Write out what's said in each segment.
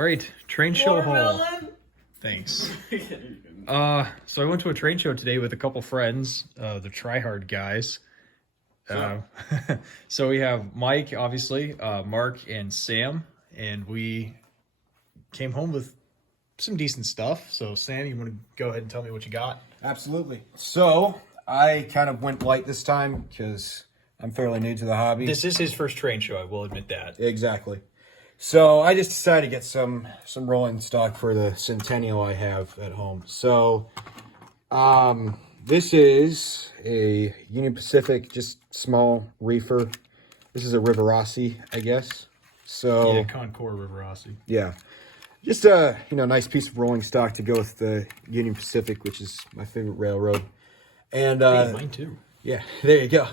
All right, train show haul. Thanks. So I went to a train show today with a couple friends, the tryhard guys. So we have Mike, obviously, Mark, and Sam, and we came home with some decent stuff. So Sam, you want to go ahead and tell me what you got? Absolutely. So I kind of went light this time because I'm fairly new to the hobby. This is his first train show, I will admit that. Exactly. So I just decided to get some rolling stock for the Centennial I have at home. So this is a Union Pacific, just small reefer. This is a Riverossi, I guess. So yeah, Concord Riverossi. Yeah. Just a nice piece of rolling stock to go with the Union Pacific, which is my favorite railroad. And hey, mine too. Yeah, there you go.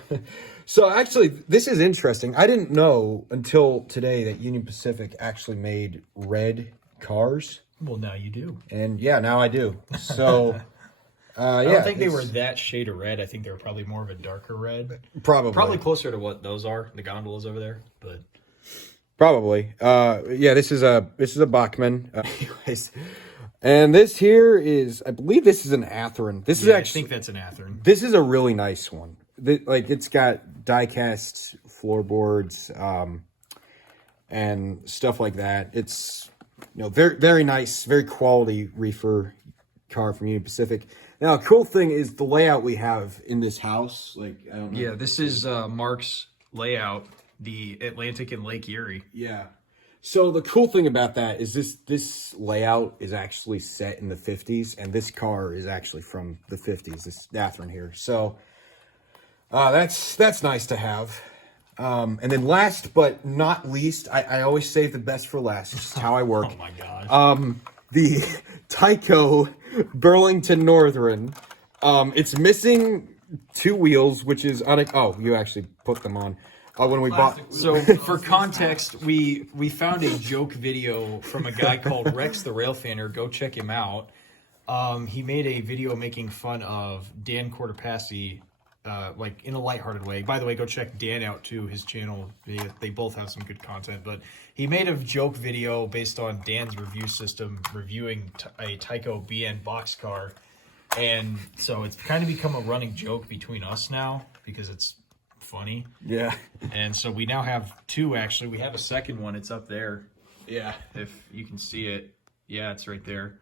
So actually, this is interesting. I didn't know until today that Union Pacific actually made red cars. Well, now you do. And yeah, now I do. So I don't think they were that shade of red. I think they were probably more of a darker red. Probably closer to what those are, the gondolas over there, but probably. Yeah, this is a Bachmann. Anyways. And this here is, I believe this is an Athearn. This is actually, I think that's an Athearn. This is a really nice one. Like, it's got die-cast floorboards and stuff like that. It's very, very nice, very quality reefer car from Union Pacific. Now, a cool thing is the layout we have in this house. Like, I don't know. Yeah, this is Mark's layout, the Atlantic and Lake Erie. Yeah. So the cool thing about that is this layout is actually set in the 50s, and this car is actually from the 50s, this Athearn here. So that's nice to have. And then last but not least, I always save the best for last. It's just how I work. Oh my gosh. The Tyco Burlington Northern. It's missing two wheels, which is oh, you actually put them on. When we bought. So for context, we found a joke video from a guy called Rex the Rail Fanner. Go check him out. He made a video making fun of Dan Cortopassi, like in a lighthearted way. By the way, go check Dan out too. His channel, they both have some good content. But he made a joke video based on Dan's review system, reviewing a Tyco BN boxcar, and so it's kind of become a running joke between us now because it's funny. Yeah. And so we now have two, actually. We have a second one. It's up there. Yeah, if you can see it. Yeah, it's right there.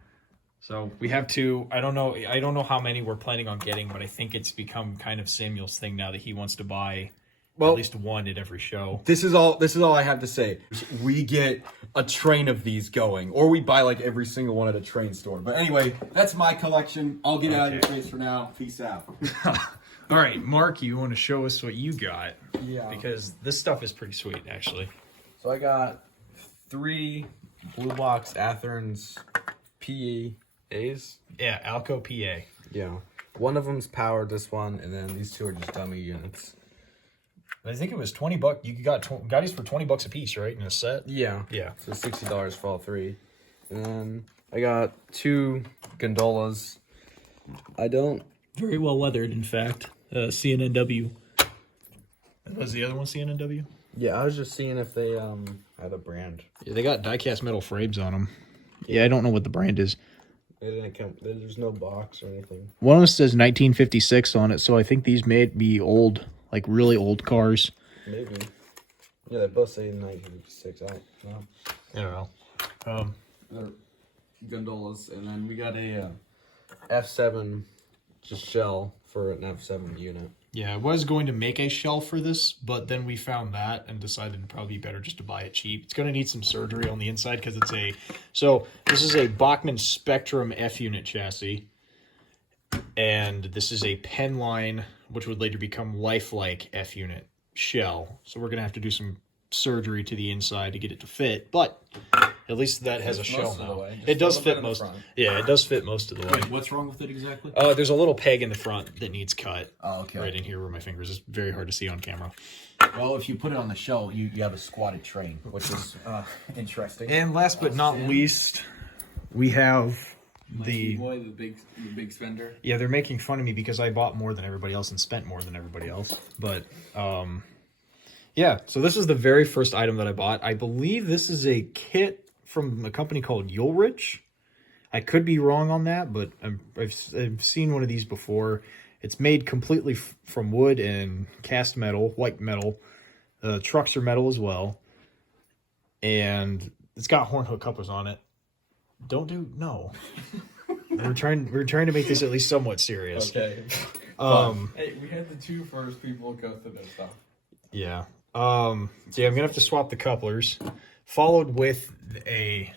So we have two. I don't know how many we're planning on getting, but I think it's become kind of Samuel's thing now that he wants to buy at least one at every show. This is all I have to say. We get a train of these going, or we buy like every single one at a train store. But anyway, that's my collection. I'll get out of your face for now. Peace out. All right, Mark, you want to show us what you got? Yeah. Because this stuff is pretty sweet, actually. So I got 3 Blue Box Athearns PAs. Yeah, Alco PA. Yeah. One of them's powered, this one, and then these two are just dummy units. I think it was $20. You got these for $20 a piece, right? In a set? Yeah. Yeah. So $60 for all 3. And then I got 2 gondolas. Very well weathered, in fact. CNNW. Was the other one CNNW? Yeah, I was just seeing if they had a brand. Yeah, they got die-cast metal frames on them. Yeah, I don't know what the brand is. They didn't come. There's no box or anything. One of them says 1956 on it, so I think these may be old, like really old cars. Maybe. Yeah, they both say 1956. I don't know. They're gondolas, and then we got a F7 just shell for an F7 unit. Yeah, I was going to make a shell for this, but then we found that and decided it'd probably be better just to buy it cheap. It's going to need some surgery on the inside because this is a Bachmann Spectrum F unit chassis, and this is a Penline, which would later become Lifelike F unit shell. So we're going to have to do some surgery to the inside to get it to fit, but at least that has a shell now. It does fit most. Yeah, it does fit most of the way. Wait, what's wrong with it exactly? There's a little peg in the front that needs cut. Oh, okay. Right in here where my fingers is very hard to see on camera. Well, if you put it on the shell, you have a squatted train, which is interesting. And last but not least, we have the big spender. Yeah, they're making fun of me because I bought more than everybody else and spent more than everybody else. But yeah, so this is the very first item that I bought. I believe this is a kit from a company called Ulrich. I could be wrong on that, but I've seen one of these before. It's made completely from wood and cast metal, white metal. The trucks are metal as well. And it's got horn hook couplers on it. No. We're trying to make this at least somewhat serious. Okay. Hey, we had the two first people go through their stuff. Yeah. So yeah, I'm gonna have to swap the couplers, followed with a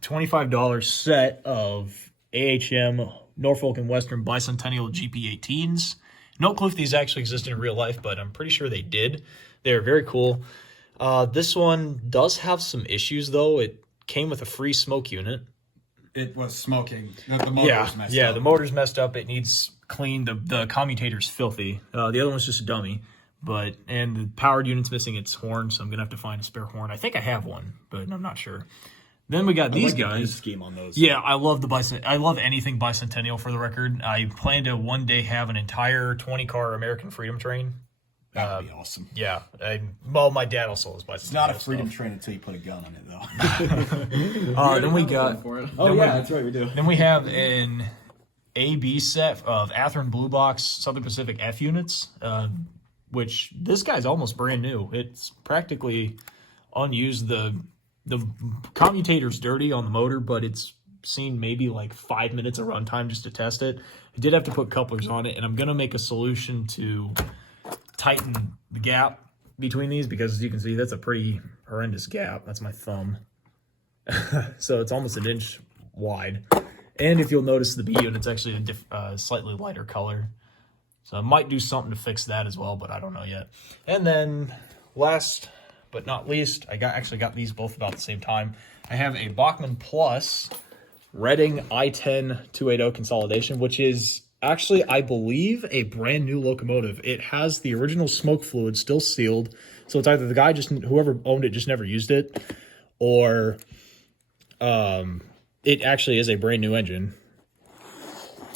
$25 set of AHM Norfolk and Western Bicentennial GP18s. No clue if these actually exist in real life, but I'm pretty sure they did. They're very cool. This one does have some issues though. It came with a free smoke unit. It was smoking. The motor's messed up. The motor's messed up. It needs cleaned. The commutator's filthy. The other one's just a dummy. And the powered unit's missing its horn, so I'm gonna have to find a spare horn. I think I have one, but I'm not sure. Then we got these guys. Scheme on those. Yeah, I love I love anything bicentennial. For the record, I plan to one day have an entire 20-car American Freedom Train. That would be awesome. Yeah, my dad also is bicentennial. It's not a freedom train until you put a gun on it, though. Then we got. That's right, we do. Then we have an AB set of Athearn Blue Box Southern Pacific F units, which this guy's almost brand new. It's practically unused. The commutator's dirty on the motor, but it's seen maybe like 5 minutes of runtime just to test it. I did have to put couplers on it, and I'm gonna make a solution to tighten the gap between these, because as you can see, that's a pretty horrendous gap. That's my thumb. So it's almost an inch wide. And if you'll notice, the B unit's actually a slightly lighter color. So I might do something to fix that as well, but I don't know yet. And then last but not least, I actually got these both about the same time. I have a Bachmann Plus Reading I-10 280 consolidation, which is actually, I believe, a brand new locomotive. It has the original smoke fluid still sealed. So it's either the guy whoever owned it just never used it, or it actually is a brand new engine.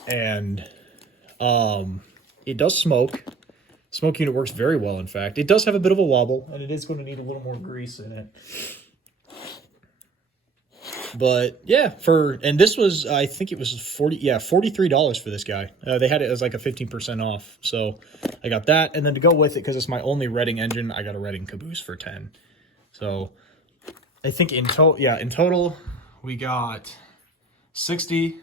And it does smoke. Smoke unit works very well, in fact. It does have a bit of a wobble, and it is going to need a little more grease in it. But yeah, and this was, I think it was $43 for this guy. They had it as like a 15% off. So I got that, and then to go with it, because it's my only Reading engine, I got a Reading caboose for 10. So I think in total we got 60,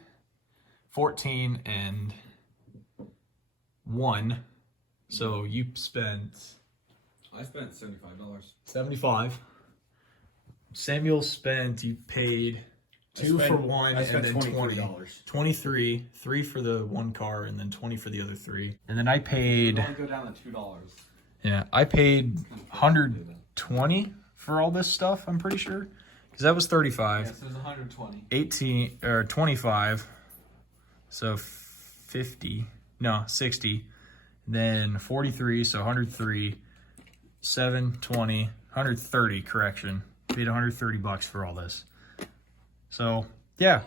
14, and 1. So you spent... I spent $75. 75. Samuel you paid 2 for one, I spent and then $23. 23, 3 for the one car, and then 20 for the other 3. And then I paid... Only go down to $2. Yeah, I paid 120 for all this stuff, I'm pretty sure. Because that was 35. Yes, it was 120. 18, or 25. So 50. No, 60. Then 43, so 103. 7, 20, 130, correction. Paid $130 for all this. So, yeah.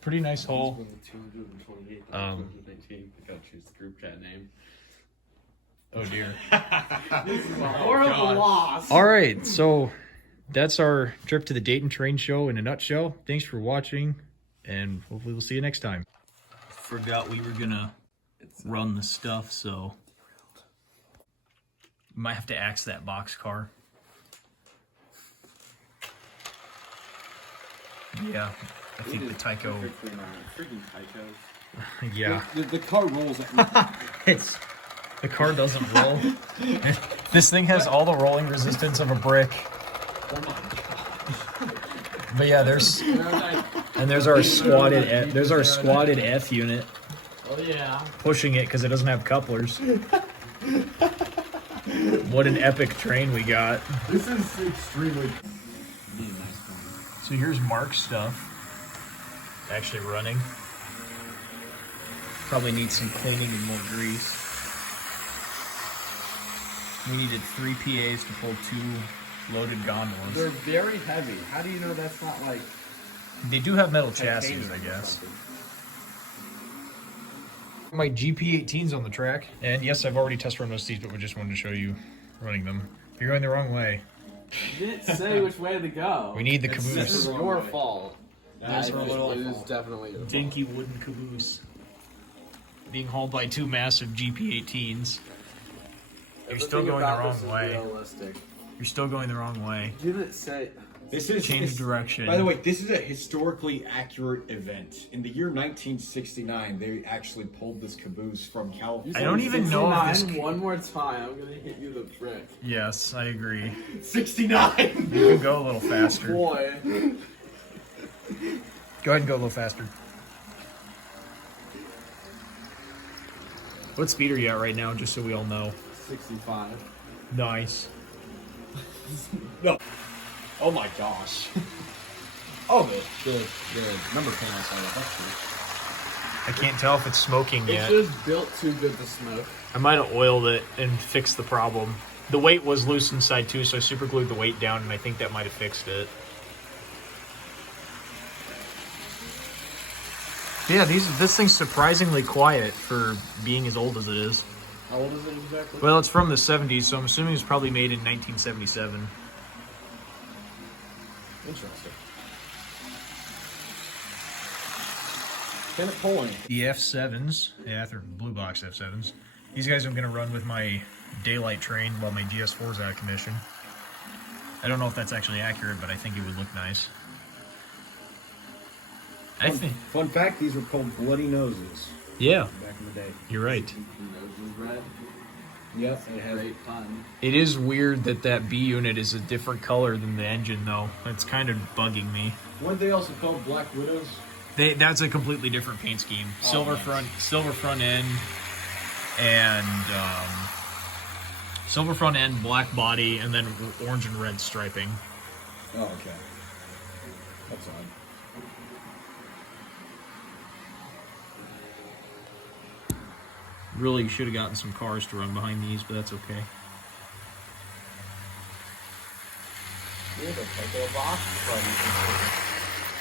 Pretty nice haul. 228. I gotta choose the group chat name. Oh, dear. This is a horrible loss. All right, so that's our trip to the Dayton Train Show in a nutshell. Thanks for watching, and hopefully we'll see you next time. Forgot we were gonna run the stuff, so might have to axe that box car. Yeah, I think the Tyco. Freaking Tychos. Yeah, The car rolls. The car doesn't roll. This thing has all the rolling resistance of a brick. But yeah, there's our squatted F unit. Oh yeah. Pushing it because it doesn't have couplers. What an epic train we got. This is extremely. So here's Mark's stuff. Actually running. Probably needs some cleaning and more grease. We needed 3 PAs to pull 2 loaded gondolas. They're very heavy. How do you know that's not like... They do have metal chassis, I guess. My GP18's on the track. And yes, I've already test run most of these, but we just wanted to show you running them. If you're going the wrong way, You didn't say which way to go. We need the This caboose. is your fault. That's It is definitely your fault. Dinky wooden caboose. Being hauled by two massive GP18s. You're still going the wrong way. Realistic. You're still going the wrong way. You didn't say. This is Change direction. By the way, this is a historically accurate event. In the year 1969, they actually pulled this caboose from California. I don't even know if this. One more time, I'm gonna hit you the brick. Yes, I agree. 69. You can go a little faster. Boy. Go ahead and go a little faster. What speed are you at right now, just so we all know? 65. Nice. No. Oh my gosh. Oh, The number panels on it. That's true. I can't tell if it's smoking yet. It's just built too good to smoke. I might have oiled it and fixed the problem. The weight was loose inside too, so I super glued the weight down, and I think that might have fixed it. Yeah, this thing's surprisingly quiet for being as old as it is. How old is it exactly? Well, it's from the 70s, so I'm assuming it was probably made in 1977. interesting. Can it pull any? The F7s, yeah, they're blue box F7s. These guys I'm going to run with my daylight train while my GS4 is out of commission. I don't know if that's actually accurate, but I think it would look nice. I think. Fun fact, these were called Bloody Noses Yeah, back in the day. you're right. Nose is red. Yep, it has. Great pun. It is weird that that B unit is a different color than the engine, though. It's kind of bugging me. Weren't they also called Black Widows? That's a completely different paint scheme. Silver front end, and silver front end, black body, and then orange and red striping. Oh, okay. That's odd. Really should have gotten some cars to run behind these, but that's okay.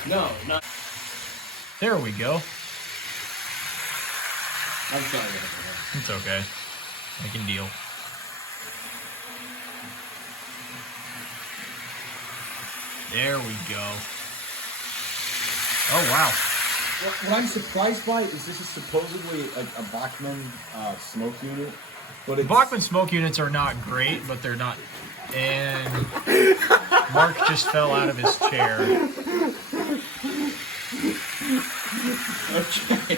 No, not. There we go. I'm sorry. about that. It's okay. I can deal. There we go. Oh, wow. What I'm surprised by is this is supposedly a Bachmann smoke unit, but it's, Bachmann smoke units are not great, but they're not. And Mark just fell out of his chair. Okay.